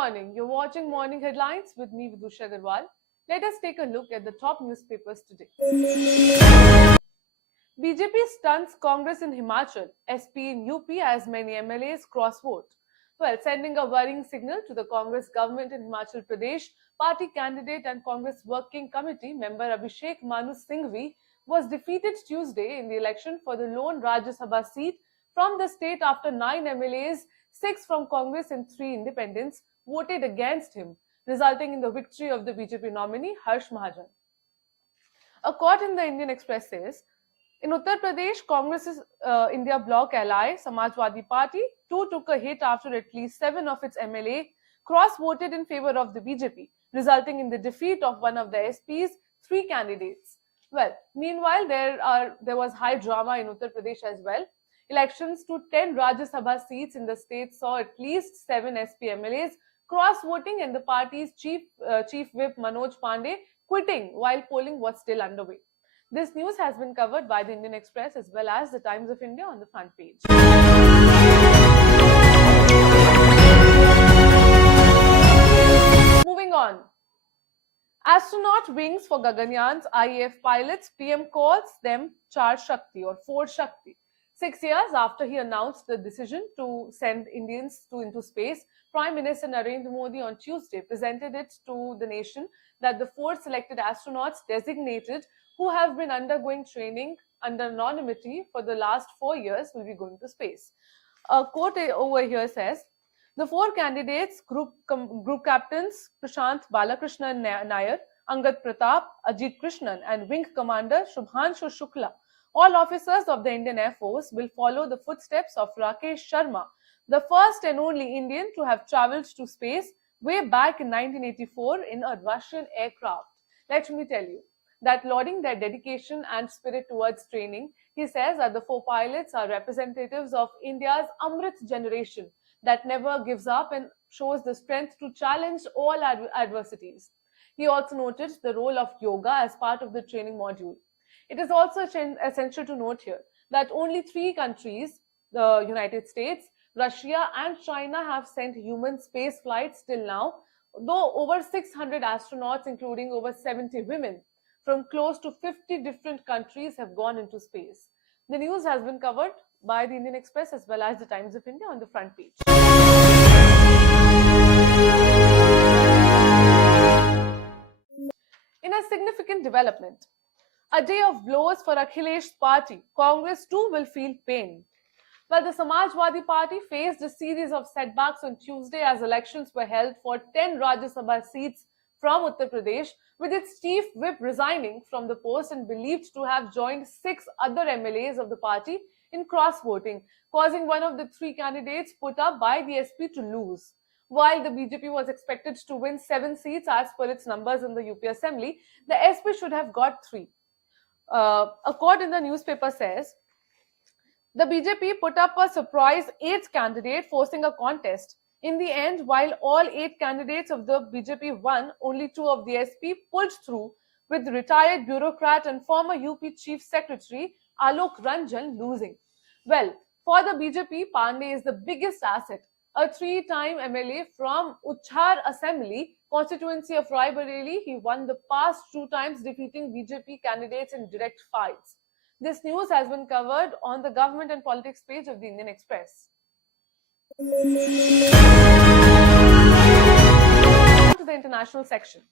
morning. You're watching Morning Headlines with me, Vidusha Agarwal. Let us take a look at the top newspapers today. BJP stunts Congress in Himachal, SP in UP as many MLAs cross-vote. Well, sending a worrying signal to the Congress government in Himachal Pradesh, party candidate and Congress Working Committee member Abhishek Manu Singhvi was defeated Tuesday in the election for the lone Rajya Sabha seat from the state after 9 MLAs, 6 from Congress and 3 independents voted against him, resulting in the victory of the BJP nominee Harsh Mahajan. A quote in the Indian Express says, in Uttar Pradesh, Congress's India bloc ally, Samajwadi Party, too took a hit after at least 7 of its MLA cross-voted in favor of the BJP, resulting in the defeat of one of the SP's 3 candidates. Well, meanwhile, there was high drama in Uttar Pradesh as well. Elections to 10 Rajya Sabha seats in the state saw at least 7 SP MLAs cross-voting and the party's chief whip Manoj Pandey quitting while polling was still underway. This news has been covered by the Indian Express as well as the Times of India on the front page. Moving on. Astronaut wings for Gaganyaan's IAF pilots, PM calls them Char Shakti or 4 Shakti. 6 years after he announced the decision to send Indians into space, Prime Minister Narendra Modi on Tuesday presented it to the nation that the 4 selected astronauts designated who have been undergoing training under anonymity for the last 4 years will be going to space. A quote over here says, the 4 candidates, group captains Prashant Balakrishnan Nair, Angad Pratap, Ajit Krishnan and Wing Commander Shubhanshu Shukla, all officers of the Indian Air Force will follow the footsteps of Rakesh Sharma, the first and only Indian to have travelled to space way back in 1984 in a Russian aircraft. Let me tell you that lauding their dedication and spirit towards training, he says that the 4 pilots are representatives of India's Amrit generation that never gives up and shows the strength to challenge all adversities. He also noted the role of yoga as part of the training module. It is also essential to note here that only 3 countries, the United States, Russia and China have sent human space flights till now, though over 600 astronauts, including over 70 women, from close to 50 different countries have gone into space. The news has been covered by the Indian Express as well as the Times of India on the front page. In a significant development, a day of blows for Akhilesh's party, Congress too will feel pain. Well, the Samajwadi Party faced a series of setbacks on Tuesday as elections were held for 10 Rajya Sabha seats from Uttar Pradesh, with its chief whip resigning from the post and believed to have joined 6 other MLAs of the party in cross-voting, causing one of the 3 candidates put up by the SP to lose. While the BJP was expected to win 7 seats as per its numbers in the UP Assembly, the SP should have got 3. A quote in the newspaper says, the BJP put up a surprise 8th candidate forcing a contest. In the end, while all 8 candidates of the BJP won, only 2 of the SP pulled through, with retired bureaucrat and former UP Chief Secretary Alok Ranjan losing. Well, for the BJP, Pandey is the biggest asset, a 3-time MLA from Uchhar Assembly constituency of Raebareli. He won the past 2 times, defeating BJP candidates in direct fights. This news has been covered on the Government and Politics page of the Indian Express. To the international section.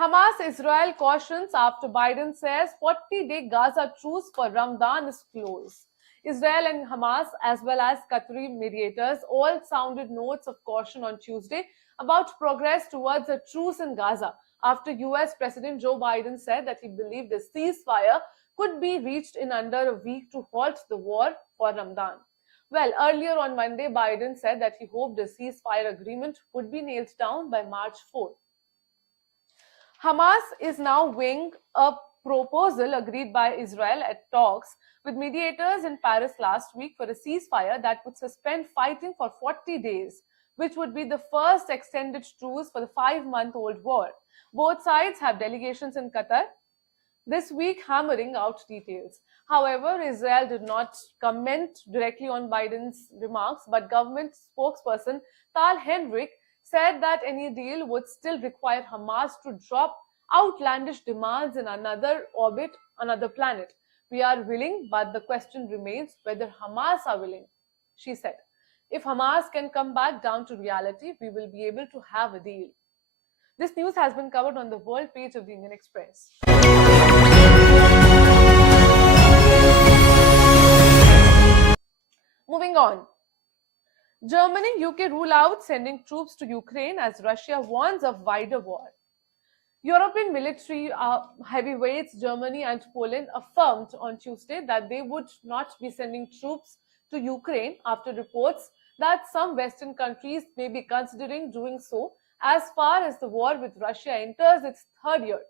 Hamas-Israel cautions after Biden says 40-day Gaza truce for Ramadan is close. Israel and Hamas, as well as Qatari mediators, all sounded notes of caution on Tuesday about progress towards a truce in Gaza after US President Joe Biden said that he believed a ceasefire could be reached in under a week to halt the war for Ramadan. Well, earlier on Monday, Biden said that he hoped a ceasefire agreement would be nailed down by March 4th. Hamas is now weighing a proposal agreed by Israel at talks with mediators in Paris last week for a ceasefire that would suspend fighting for 40 days, which would be the first extended truce for the 5-month-old war. Both sides have delegations in Qatar this week hammering out details. However, Israel did not comment directly on Biden's remarks, but government spokesperson Tal Henrik said that any deal would still require Hamas to drop outlandish demands in another orbit, another planet. We are willing, but the question remains whether Hamas are willing, she said. If Hamas can come back down to reality, we will be able to have a deal. This news has been covered on the world page of the Indian Express. Moving on. Germany, UK rule out sending troops to Ukraine as Russia warns of wider war. European military heavyweights Germany and Poland affirmed on Tuesday that they would not be sending troops to Ukraine after reports that some Western countries may be considering doing so as far as the war with Russia enters its third year.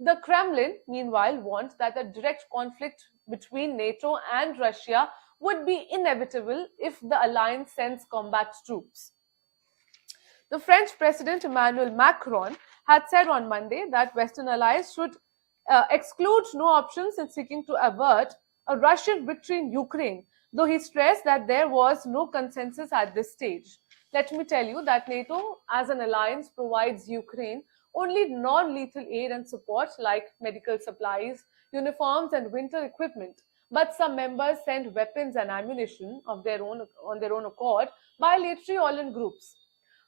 The Kremlin, meanwhile, warned that a direct conflict between NATO and Russia would be inevitable if the alliance sends combat troops. The French President Emmanuel Macron had said on Monday that Western allies should exclude no options in seeking to avert a Russian victory in Ukraine, though he stressed that there was no consensus at this stage. Let me tell you that NATO as an alliance provides Ukraine only non-lethal aid and support like medical supplies, uniforms and winter equipment. But some members send weapons and ammunition of their own on their own accord by military all-in groups.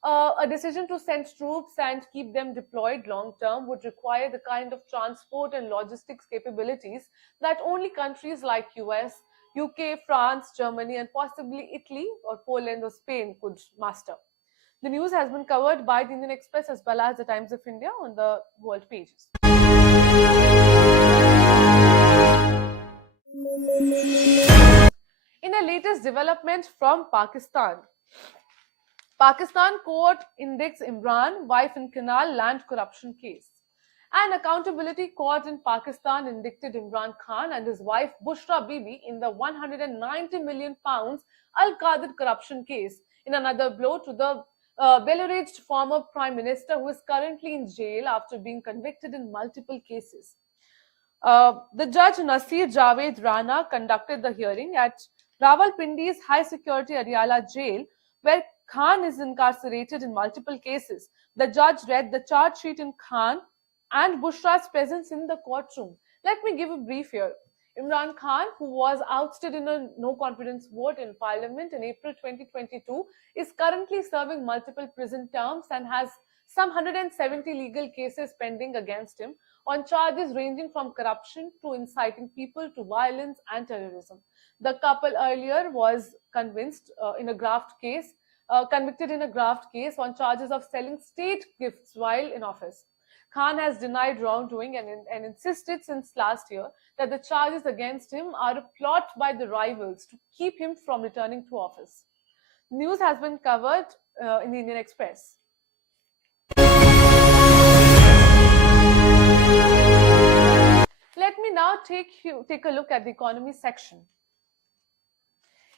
A decision to send troops and keep them deployed long term would require the kind of transport and logistics capabilities that only countries like US, UK, France, Germany, and possibly Italy or Poland or Spain could master. The news has been covered by the Indian Express as well as the Times of India on the world pages. In a latest development from Pakistan, Pakistan court indicts Imran wife in canal land corruption case. An accountability court in Pakistan indicted Imran Khan and his wife Bushra Bibi in the 190 million pounds Al-Qadir corruption case, in another blow to the belarusian former prime minister who is currently in jail after being convicted in multiple cases. The judge Nasir Javed Rana conducted the hearing at Rawalpindi's high security Ariala jail, where Khan is incarcerated in multiple cases. The judge read the charge sheet in Khan and Bushra's presence in the courtroom. Let me give a brief here. Imran Khan, who was ousted in a no confidence vote in parliament in April 2022, is currently serving multiple prison terms and has some 170 legal cases pending against him on charges ranging from corruption to inciting people to violence and terrorism. The couple earlier was convicted in a graft case on charges of selling state gifts while in office. Khan has denied wrongdoing and insisted since last year that the charges against him are a plot by the rivals to keep him from returning to office. News has been covered in the Indian Express. Let me now take a look at the economy section.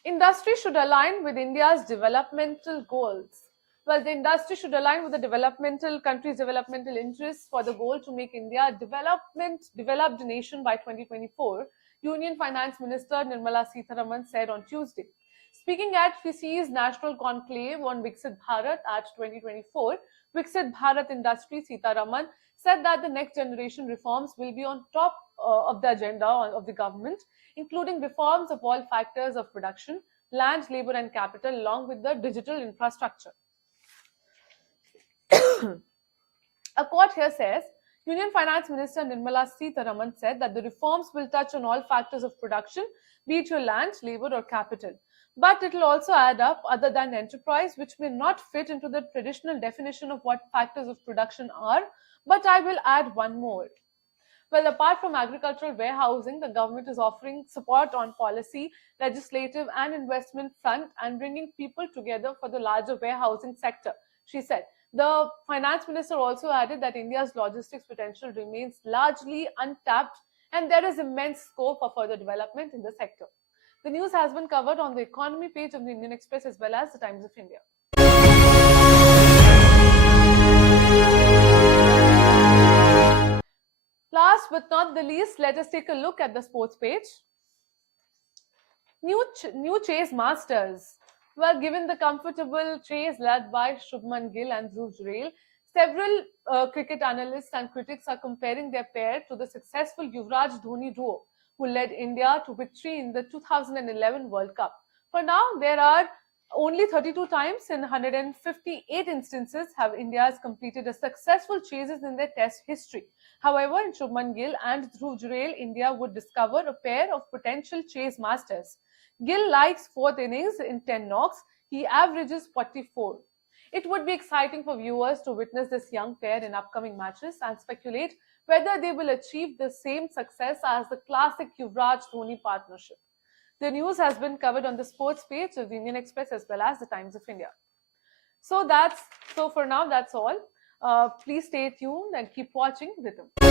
Industry should align with India's developmental goals. Well, the industry should align with the country's developmental interests for the goal to make India a developed nation by 2024, Union Finance Minister Nirmala Sitharaman said on Tuesday. Speaking at FICCI's National Conclave on Viksit Bharat at 2024, Viksit Bharat Industry Sitharaman said that the next generation reforms will be on top of the agenda of the government, including reforms of all factors of production, land, labor and capital, along with the digital infrastructure. A quote here says, Union Finance Minister Nirmala Sitharaman said that the reforms will touch on all factors of production, be it your land, labor or capital. But it will also add up other than enterprise, which may not fit into the traditional definition of what factors of production are, but I will add one more. Well, apart from agricultural warehousing, the government is offering support on policy, legislative and investment front and bringing people together for the larger warehousing sector, she said. The finance minister also added that India's logistics potential remains largely untapped and there is immense scope for further development in the sector. The news has been covered on the economy page of the Indian Express as well as the Times of India. Last but not the least, let us take a look at the sports page. New chase masters. Well, given the comfortable chase led by Shubman Gill and Dhruv Jurel, several cricket analysts and critics are comparing their pair to the successful Yuvraj Dhoni duo, who led India to victory in the 2011 World Cup. For now, there are only 32 times in 158 instances have India's completed a successful chases in their test history. However, in Shubman Gill and Dhruv Jurel, India would discover a pair of potential chase masters. Gill likes fourth innings in 10 knocks. He averages 44. It would be exciting for viewers to witness this young pair in upcoming matches and speculate whether they will achieve the same success as the classic Yuvraj Dhoni partnership. The news has been covered on the sports page of the Indian Express as well as the Times of India. So for now that's all. Please stay tuned and keep watching Ritam.